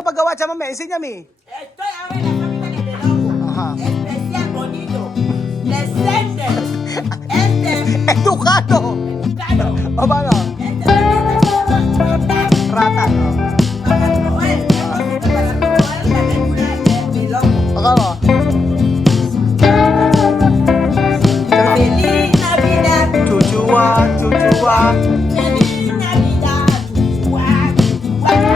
Paggawa siya mamaya, enséñame. Estoy ahora en la fábrica de Belogo. Ajá. Especial, bonito. Decente. Este. Educado. Educado. O paano? Este. Rata. Para Noel. Para Noel, la película de Belogo. Akala. Feliz Navidad. Chuchuwa, chuchuwa. Feliz Navidad. Guau, guau.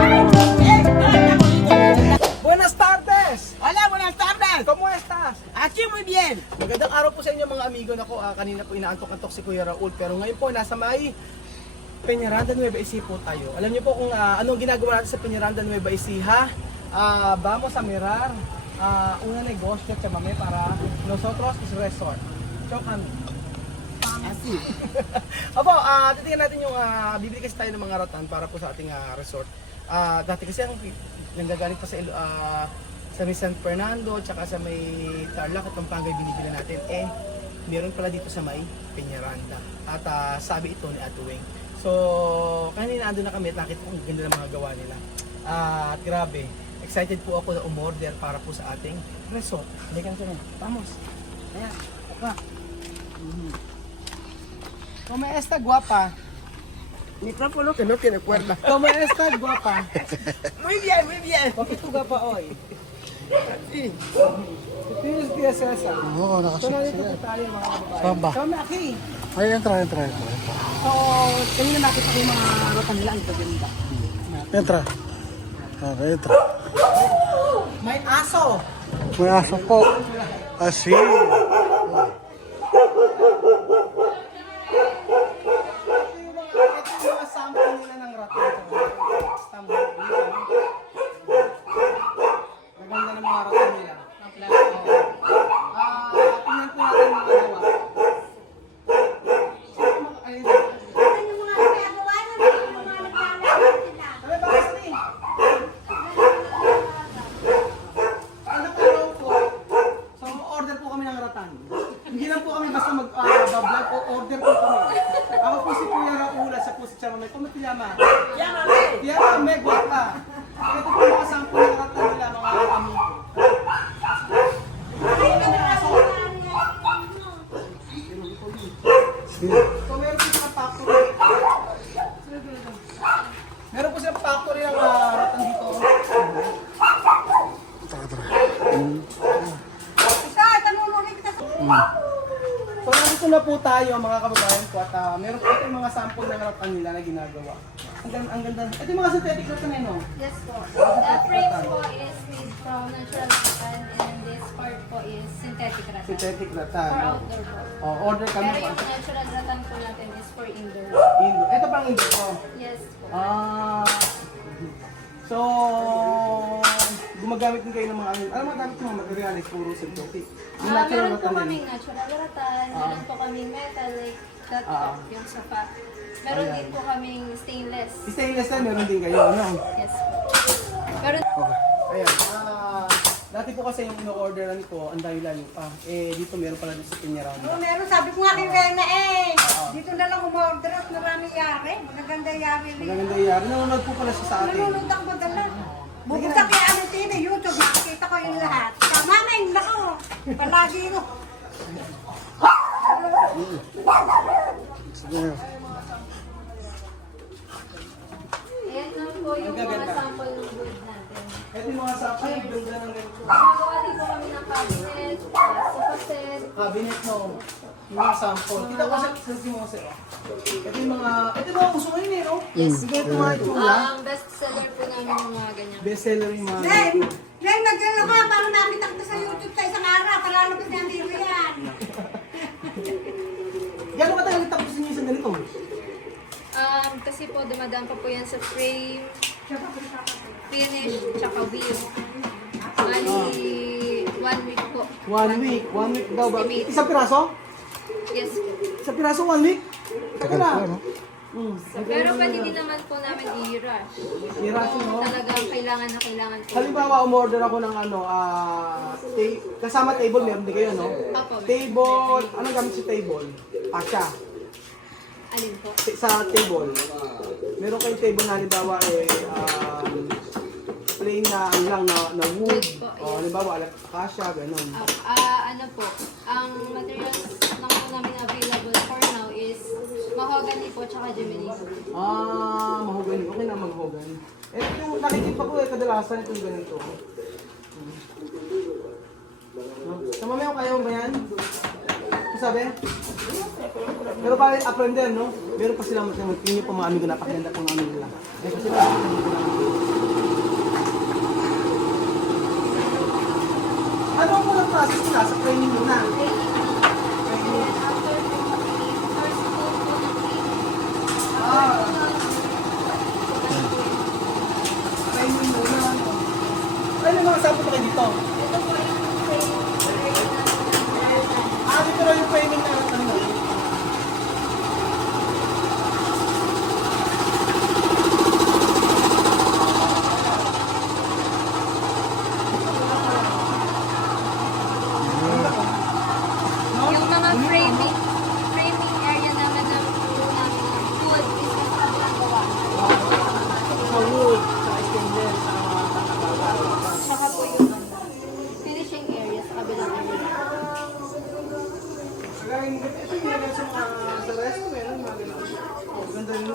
Esto está bonito. Buenas tardes! Hola, buenas tardes. ¿Cómo estás? Aquí muy bien. Magandang araw po sa inyo mga amigo. Nako, kanina po inaantok-antok si Kuya Raul. Pero ngayon po, nasa may Peñaranda Nueva Ecija po tayo. Alam niyo po kung anong ginagawa natin sa Peñaranda Nueva Ecija. Vamos a mirar una negosyo chamame para nosotros is resort. So kami. Así. Opo, titingnan natin yung bibili kasi tayo ng mga ratan para po sa ating resort. Dati kasi ang nanggagaling pa sa may San Fernando, tsaka sa may Tarlac at Pampanga binibili natin. Meron pala dito sa may Peñaranda. At sabi ito ni Atuwing. So, kanina ando na kami at nakita ko ang ganda ng mga gawa nila. At grabe, excited po ako na umorder para po sa ating resort. Halika na siya. Vamos. Ayan. Opa. ¿Cómo está, guapa? Micrófono que no tiene cuerda. ¿Cómo está, guapa? Muy bien, muy bien. Bakit tú guapa hoy? Sí. Tienes días esa. Oo, So, nakasya. nandito po tayo mga kababayan. Saan ba? Kami, Aki. Ay, entra. So, kanina nakita ko yung mga rotan nila. Ang ganda. Entra. Okay, entra. May aso. May aso po. Así. Ito yung mga sample nila ng rotan. Standard. Maganda ng mga rotan nila. Tingnan po natin mga gawa. Ayun. Sabi ba kasi? Ano po po? So, order po kami ng ratan. Hindi lang po kami basta mag-vlog o order po kami. Ako po si Kuya Raul, sa po si Chamamay. Kung matiyama. Tiyama, may guwata. Ito po mga sample ng ratan nila, mga amigo. So, meron po silang factory. Meron po silang factory ng ratan dito. So, nandito na po tayo mga kababayan ko at meron po ito yung mga sample ng ratan nila na ginagawa. Ang ganda. Ito yung mga synthetic ratan eh, no? Yes po. The frames po is made from natural cotton and this part po is synthetic rattan. Synthetic For ratan. No? outdoor po. Oh, order kami Pero po. yung natural rattan po natin is for indoor. Indo. Ito pang Indo ko. Yes po. So, gumagamit din kayo ng mga ano magamit ng mga materials, puro synthetic. Yung natural Meron po ratan din. kaming natural rattan, meron po kaming metal like that po, yung sofa. Meron din po kaming stainless. Stainless na meron din kayo, no? Yes po. Pero Ayan. Dati po kasi yung ino-orderan ko, ang dahil pa. Dito meron pala din sa Peñaranda. Meron, sabi ko nga kay Rena dito na lang umorder at marami yari. Magaganda yari rin. Maganda yan. Nanonood po pala siya sa atin. Nanonood ako madala. Bukod kay ano TV, YouTube, nakikita ko yung lahat. Tama na yung nako. Palagi no. Sige. ayan lang po yung mga sample ng wood natin. Ito yung mga sapay, ganda ng Gagawa din po kami ng cabinet, sofa set. cabinet, no? Yung mga sample. Kita ko sa selfie mo kasi. Ito yung mga uso ngayon eh, no? Yes. Sige, ito mga itsura. Ang best seller po namin yung mga ganyan. Best seller yung mga Ren, Ren, nagkala ko parang nakita kita sa YouTube sa isang araw. Palalapit na ang biro yan. Gano'n katagal tapos niyo isang ganito? Kasi po dumadaan pa po yan sa frame, finish, tsaka wheel. Bali, 1 week po. 1 week. 1 week daw ba? Estimate. Isang piraso? Yes po. Isang piraso, 1 week? Tagal po, no? Pero pwede din naman po namin i-rush. Piraso, no? Talagang kailangan na kailangan po. Halimbawa, umorder ako ng kasama table, meron din kayo, no? Apo. Table, anong gamit sa table? Pasya. Alin po? Sa table. Meron kayong table na halimbawa plain na ano lang na wood. Wood po, O, halimbawa, acacia, ganun. Ano po, ang materials lang po namin available for now is mahogany po tsaka Gemini. Mahogany. Okay na mahogany. Eh, yung nakikita ko kadalasan itong ganito. Sa mamaya kayo ba yan? Ano sabi? Pero bakit aprender, no? Meron pa silang yun yung mga amigo, napakaganda pong amigo nila. Eh, kasi ano ang unang process nila sa training muna? Training muna. Ano yung mga sample pa kayo dito? Dito lang yung training na ano. Yung mga framing area naman ng wood is sa kabilang gawa. Sa wood, sa stainless, sa mga nakagawa. Tsaka po yung finishing area sa kabilang area. Kagaya ito yung nilagay sa mga sa resto, meron mga ganun. Oh, ganda rin.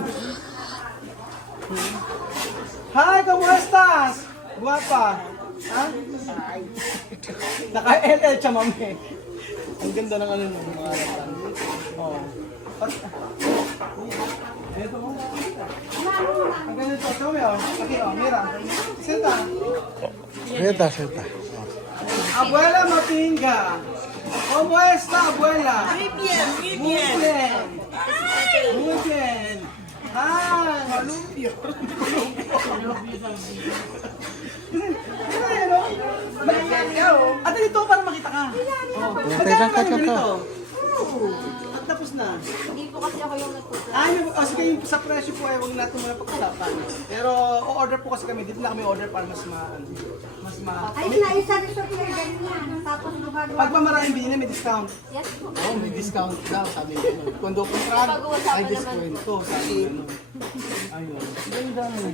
Hi, kamuestas? Guwapa? Ha? Naka-LL siya, mami. Ang ganda ng ano ng mga ratan. Oh. Ito mo. Ang ganda ito. Ito mo yun. Okay, oh, mira. Senta. Senta. Abuela Mapinga. ¿Cómo está, abuela? Muy bien, muy Muy bien. bien. Muy bien. Ah, malumpio. Ano At dito para makita ka. Oh. Magkano ba yung ganito? At tapos na. Hindi po kasi ako yung nagpupla. Sige, yung sa presyo po ay huwag natin muna pag-usapan. Pero o-order po kasi kami. Dito na kami order para mas ma... Ayun na, isa resort na ganyan. Tapos gumagawa. Pag pa maraming binili, may discount. Yes po. Oo, may discount daw, sabi niya. Kundo kontrag, Pag-uusapan ay naman. diskwento, sabi niya. Ayun. Ganda mo.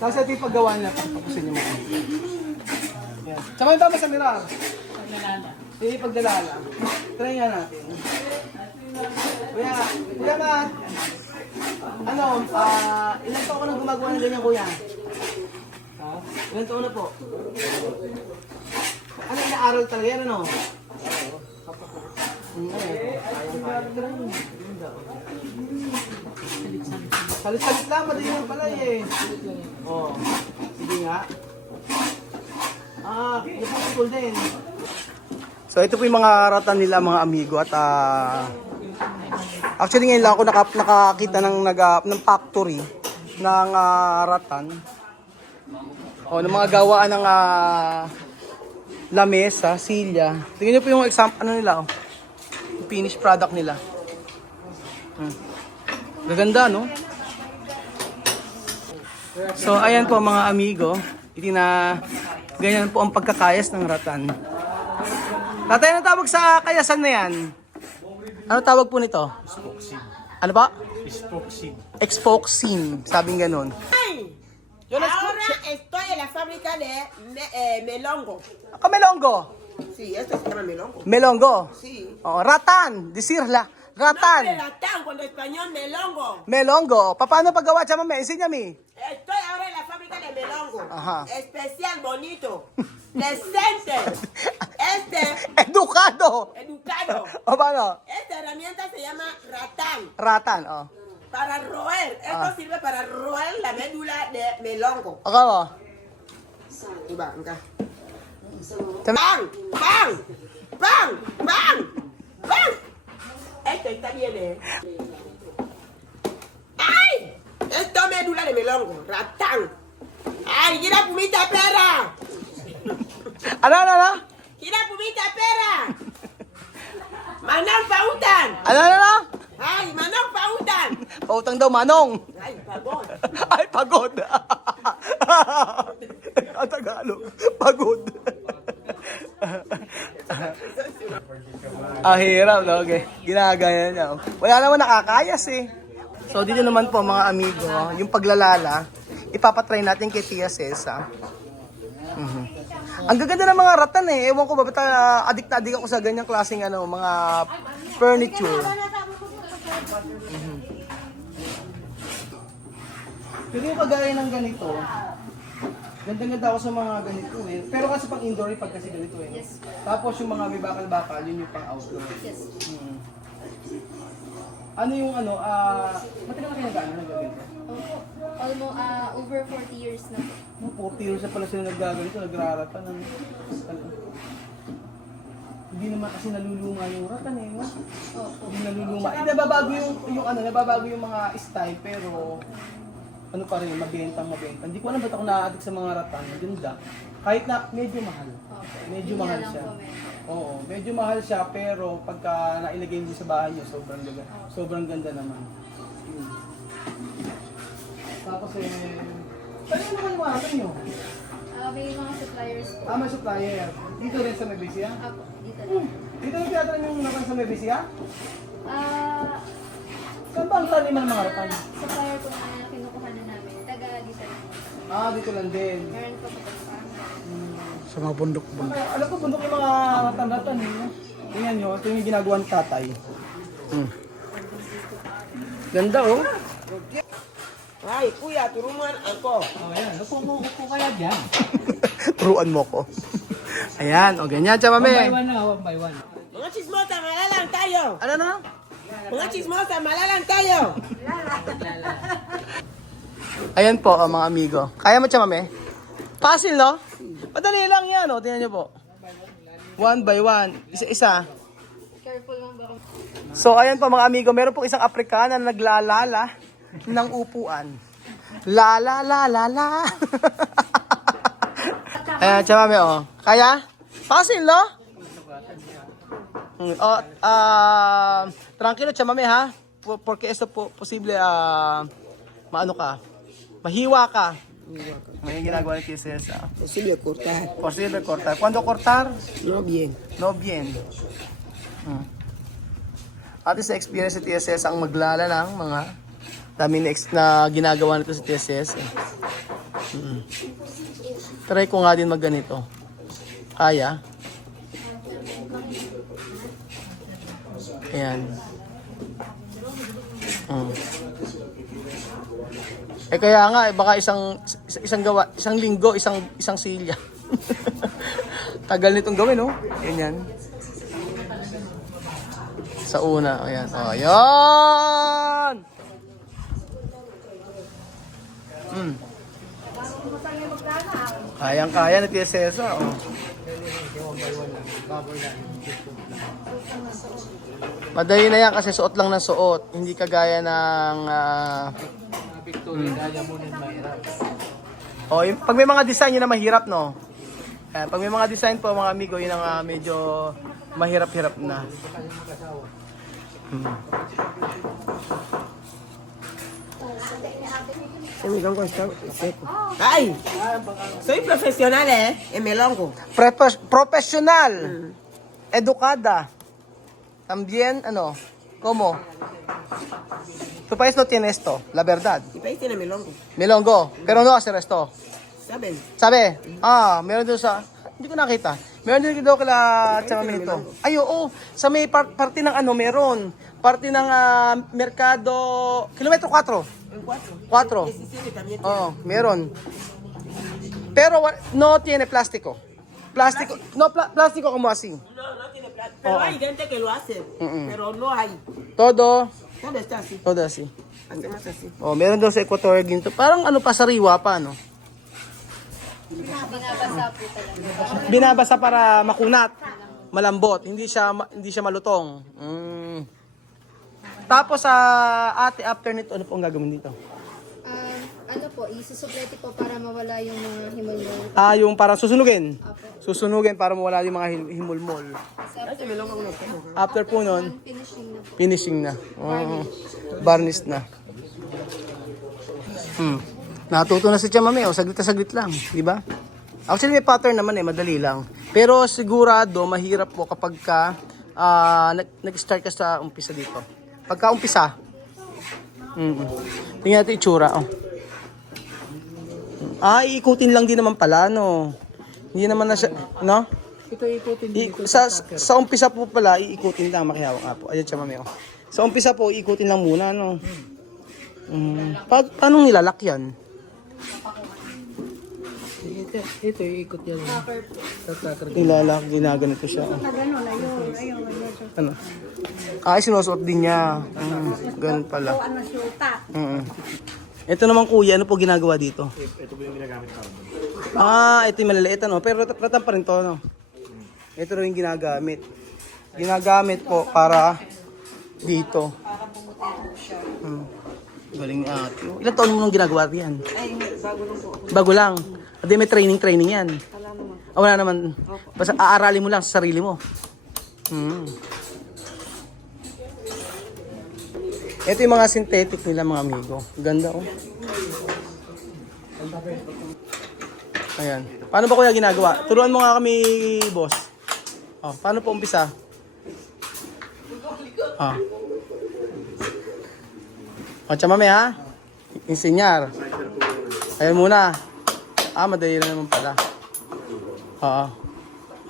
Tapos ito yung paggawa niya, pagpapusin niya mo. Yan. Tsaka yung tama sa mirar. Yung pagdalala. Try nga natin. Kuya Matt. Ilan taon ka nang gumagawa ng ganyan, kuya? Ha? Ilan taon na po? Ano inaaral talaga yan, ano? Salit-salit lang, madali lang pala eh. Oo. Sige nga. Napuputol din. So ito po yung mga ratan nila mga amigo at actually ngayon lang ako nakakita ng factory ng ratan. O ng mga gawaan ng lamesa, silya. Tingnan niyo po yung example nila, yung finished product nila. Gaganda, no? So ayan po mga amigo, ganyan po ang pagkakayas ng ratan. Tatay, ano tawag sa kayasan na yan? Ano tawag po nito? Ano ba? Expoxing. Sabing ganun. Ahora estoy en la fábrica de melongo. Melongo. Sí, esto se llama melongo. Melongo. Sí. Oh, ratan. Decirla. No, Ratan. ratán, cuando español melongo. Melongo. Paano paggawa? Chama, enséñame. Estoy ahora en la fábrica de melongo. Ajá. Especial, bonito, decente. Educado. Educado. O paano? Esta herramienta se llama ratán. Ratan. Oh. Para roer. Esto sirve para roer la médula de melongo. Ako mo. Va, acá. Chama. ¡Pan! ¡Pan! ¡Pan! ¡Pan! ¡Pan! Esto está bien, ¿eh? ¡Ay! Esto es médula de melongo. Ratán. ¡Ay! ¡Gira pumita perra! Ano? ¡Gira pumita perra! ¡Manang pautan! Ano? ¡Ay! ¡Manang pautan! Pautang daw, Manong. ¡Ay, pagod! Ay, pagod. Ang Tagalog. Pagod. Hirap, no? Okay. Ginagaya niya. Wala naman nakakayas eh. So, dito naman po mga amigo, yung paglalala, ipapatry natin kay Tia Cesa. Ang gaganda ng mga ratan eh. Ewan ko ba, ba't adik na adik ako sa ganyang klaseng mga furniture. Pero yung kagaya ng ganito, ganda-ganda ako sa mga ganito eh. Pero kasi pang indoor pag kasi ganito eh. Yes. Tapos yung mga may bakal-bakal, yun yung pang outdoor. Yes. Ano yung matagal na kayo nag-ano ganito? Almost over 40 years na po. 40 years na pala sila naggaganito, nagraratan. Hindi naman kasi naluluma yung ratan eh. No? Hindi naluluma. Nababago nababago yung mga style pero ano pa rin, mabenta. Hindi ko alam ba't ako na-addict sa mga ratan. Maganda. Kahit na medyo mahal. Medyo Yun mahal lang siya. po, meron. Oo, medyo mahal siya pero pagka nailagay mo sa bahay niyo, sobrang ganda naman. Tapos saan yung naman yung ratan niyo? May mga suppliers po. May supplier. Dito rin sa Mebisia? Apo, dito lang. Dito rin tiyatran yung naman sa Mebisia? Ah, Saan ba ang taliman ng mga ratan? supplier po na kinukuha na namin. Taga dito lang. Dito lang din. Meron pa po sa Sa mga bundok-bundok. Alam ko, bundok yung mga ratan-ratan. Tingnan nyo, ito yung ginagawa ng tatay. Ganda oh. Ay, kuya, turungan ako. Ayan, upo kaya dyan. Turuan mo ko. Ayan, ganyan, chamame. One by one. Mga chismosa, malalang tayo. Ano na? Mga chismosa, malalang tayo. Ayan po, mga amigo. Kaya mo, chamame? Puzzle, no? Madali lang yan, oh. Tingnan nyo po. One by one. Isa-isa. Careful lang ba? So, ayan po, mga amigo. Meron pong isang Afrikana na naglalala ng upuan. La la la la la. Ayan, chamame, oh. Kaya? Puzzle, no? Tranquilo, chamame, ha? Porque eso po, posible, maano ka? Mahiwa ka. May ginagawa ni Tia Cesa. Posible cortar. Posible cortar. Cuando cortar? No bien. No bien. At sa experience si Tia Cesa ang maglala ng mga dami na ginagawa nito si Tia Cesa. Try ko nga din magganito. Kaya? Ayan. Kaya nga baka isang linggo, isang silya. Tagal nitong gawin, no? Ganyan. Sa una, ayan. Oh, ayan. Kayang-kaya ni Tia Cesa, oh. Madali na yan kasi suot lang ng suot. Hindi kagaya ng pag may mga design yun na mahirap, no? Pag may mga design po, mga amigo, yun ang medyo mahirap-hirap na. Ay, soy profesional en melongo. Professional. Educada. También, ¿cómo? Tu país no tiene esto, la verdad. Mi país tiene melongo. Milongo, pero no hacer esto. ¿Saben? Sabi, meron doon sa, hindi ko nakita. Meron din daw kala chamame nito. Ay, oo, sa may parte ng meron. Parte ng Mercado, kilometro 4. En 4. 4. 17 también. Oo, meron. Pero no tiene plástico. Plástico, no, plástico como así. No tiene plástico. Pero hay gente que lo hace. Pero no hay. Todo Todo está así. así. Hacemos así. Meron daw sa Equatorial ginto. Parang pa sariwa pa, no? Binabasa po talaga. Binabasa para makunat, malambot, hindi siya malutong. Tapos ate, after nito, ano po ang gagawin dito? Ano po, isusuplete po para mawala yung mga himol-mol. Yung parang susunugin. Apo. Susunugin para mawala yung mga himulmol. After po nun, Finishing na po. finishing na. Varnish na. Natuto na si Chamame, saglit lang, di ba? Actually, may pattern naman madali lang. Pero sigurado, mahirap po kapag nag-start ka sa umpisa dito. Pagka umpisa, tingnan natin itsura, Iikutin lang din naman pala, no? Hindi naman na siya, no? Ito ikutin dito. Sa umpisa po pala, iikutin lang, makihawak nga po. Ayan siya, mami. Oh. Sa umpisa po, iikutin lang muna, no? Paano nilalak yan? Ito iikot yan. Nilalak, ginaganito siya. Oh. Ganun, ayun. Ano? Sinusuot din niya. Ganun pala. Ano suta. Ito naman kuya, ano po ginagawa dito? Ito po yung ginagamit ko. Ito yung maliliit, ano? Pero ratan pa rin to, no? Ito rin yung ginagamit. Ginagamit po para dito. Galing ate. Ilan taon mo nung ginagawa yan? Bago lang po. Bago lang. At may training yan. Wala naman. Basta aaralin mo lang sa sarili mo. Ito yung mga synthetic nila mga amigo. Ganda oh. Ayan. Paano ba kuya ginagawa? Turuan mo nga kami, boss. Paano po umpisa? Chamame ha? Insinyar. Ayan muna. Madali na naman pala.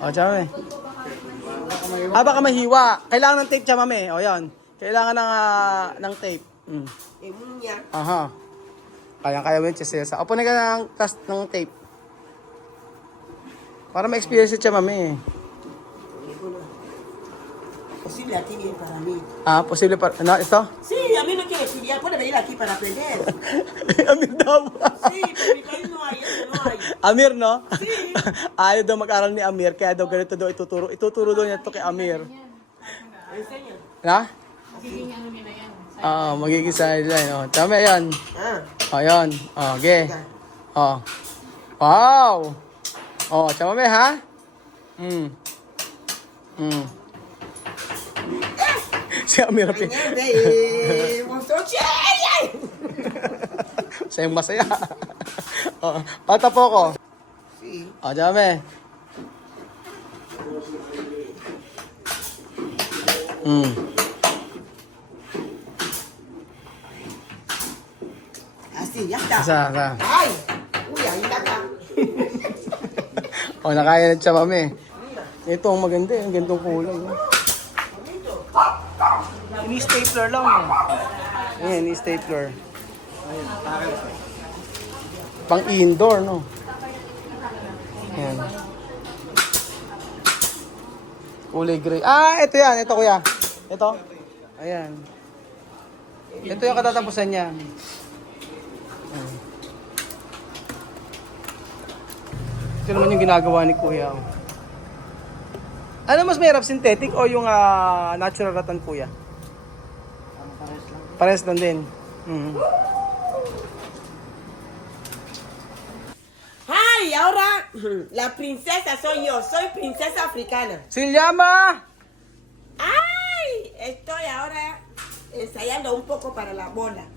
Chamame. Baka mahiwa. Kailangan ng tape, chamame. Yan. Kailangan ng tape. Emunya. Kaya mo yun, Chesesa. Upo na ka ng cast ng tape. Para ma-experience siya, mami. Posible aquí bien para mí. Posible para... ito? Sí, a mí no quiero estudiar, puedo venir aquí para aprender. Amir daw. Sí, pero mi país no hay eso, no hay. Amir, no? Sí. Ayaw daw mag-aral ni Amir, kaya daw ganito daw ituturo. Ituturo daw niya ito kay Amir. Enseña. Na? Magiging sideline. Tama yan. Ayan. Okay. Wow. Tama ba ha? Si Amir. Sayang masaya. Pata po ko. Tama. Así, ya está. Sa. Ay, uy, ahí está acá. Nakaya na siya, mami. Ito ang maganda, ang gandong kulay. Ini-stapler lang. Ayan, ini-stapler. Pang indoor, no? Ayan. Kulay gray. Ito yan. Ito, kuya. Ito. Ayan. Ito yung katatapusan niya. Ayan. Ito naman yung ginagawa ni kuya. Ano mas mahirap, synthetic o yung natural rattan, kuya? Pares lang din. Ay, ahora la princesa soy yo, soy princesa africana. Silyama! Ay, estoy ahora ensayando un poco para la boda.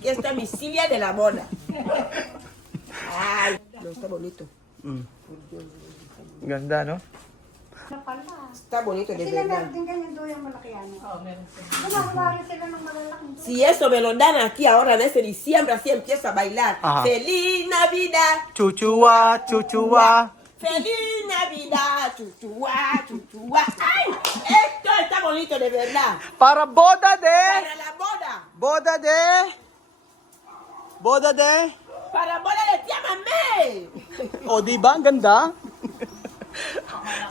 Y esta es mi Silvia de la boda. Ay, no, está bonito. Ganda, no? Está bonito de Sila verdad. meron din ganyan doon yung malaki ano. Meron sila. Gumagawa rin sila ng malalaking doon. Si eso me lo dan aquí ahora en este diciembre, así empiezo a bailar. Ajá. ¡Feliz Navidad! Chuchua, chuchua. ¡Feliz Navidad! ¡Chuchua, chuchua! ¡Ay! Esto está bonito de verdad. Para boda de! Para la boda. Boda de! Boda de! Para boda de tía Mamé. O, di ba? Ang ganda.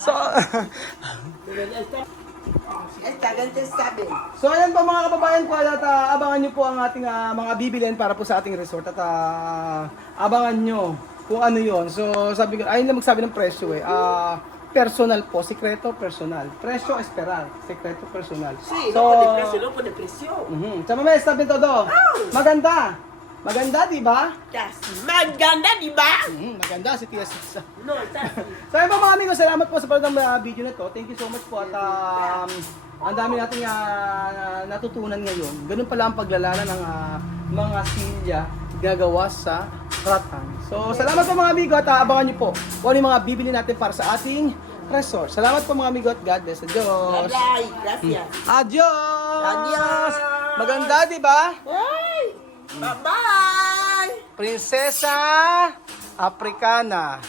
So, Esta gente sabe. so ayan po mga kababayan ko at abangan nyo po ang ating mga bibilin para po sa ating resort at abangan nyo kung ano yon. So sabi ko, ayun lang magsabi ng presyo personal po, sikreto personal. Presyo esperar, sikreto personal. Sí, no pone precio, no pone precio. Sa mamaya, sabi todo. Maganda. Maganda, di ba? Estás maganda, di ba? Maganda si Tia Sisa. No, estás... So ayun po mga amigo, salamat po sa panonood ng video na to. Thank you so much po at ang dami nating natutunan ngayon. Ganun pala ang paglalala ng mga silya gagawa sa rattan. So salamat po mga amigo at abangan niyo po kung ano yung mga bibili natin para sa ating resort. Salamat po mga amigo at God bless. Adios! Ay, gracias. Adios! Adios! Maganda, di ba? Ay, bye-bye! Prinsesa Africana.